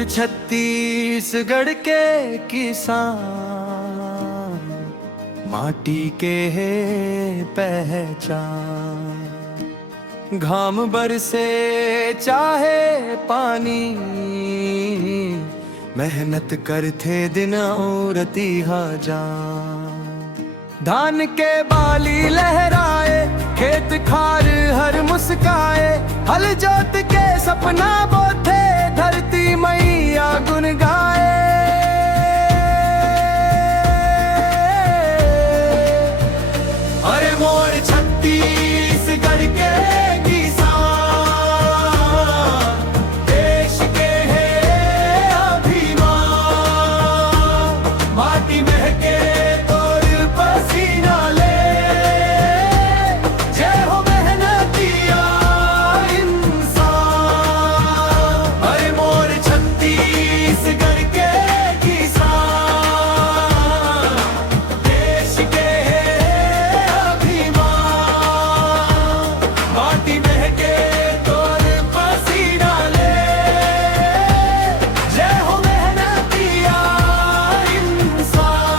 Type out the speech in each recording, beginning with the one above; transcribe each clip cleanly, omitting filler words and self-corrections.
मोर छत्तीसगढ़ के किसान, माटी के है पहचान। घाम बरसे चाहे पानी, मेहनत करते दिन औरती जान। धान के बाली लहराए, खेत खार हर मुस्काए, हल जोत के सपना बोथे, धरती मैया गुन गाए। अरे मोर छत्तीसगढ़ के किसान, देश के है अभिमान। माटी महके तोर पसीना ले, जय हो मेहनतिया इंसान। अरे मोर छत्तीसगढ़ के किसान, देश के है अभिमान। माटी महके तोर पसीना ले, जय हो मेहनतिया इंसान।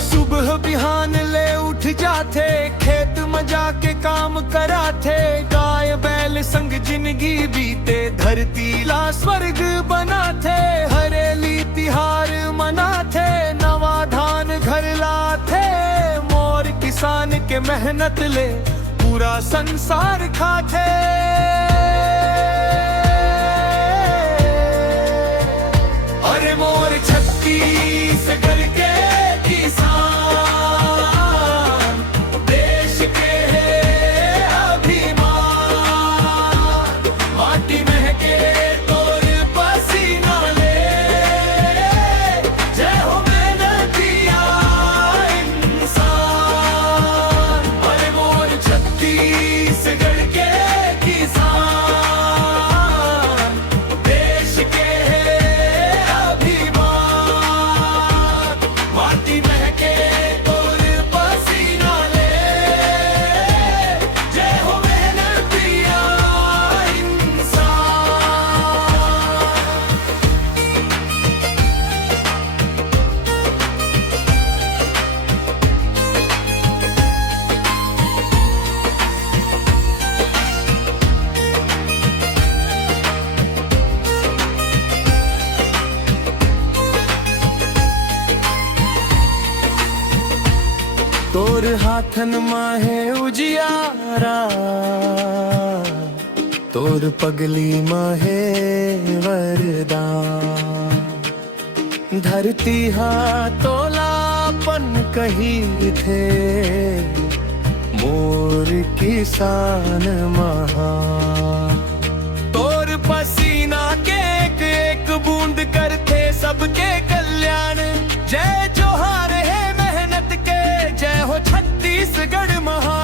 सुबह बिहान ले उठ जाते, खेत में जाके काम कराते। गाय बैल संग जिंदगी बीते, धरती ला स्वर्ग बनाते। हरेली तिहार मनाते, नवा धान घर लाते। मोर किसान के मेहनत ले पूरा संसार खाते। अरे मोर छत्तीसगढ़ के किसान, देश के है अभिमान। माटी महके तोर पसीना ले, जय हो मेहनतिया इंसान। अरे मोर छत्तीसगढ़ के किसान, देश के है अभिमान। माटी महके तोर पसीना ले, जय हो मेहनतिया इंसान। तोर हाथन माहे उजियारा, तोर पगली माहे वरदान। धरती तोलापन कही थे, मोर किसान महान। तोर पसीना के एक एक बूंद करते सबके कल्याण। जय जोहार है मेहनत के, जय हो छत्तीसगढ़ महान।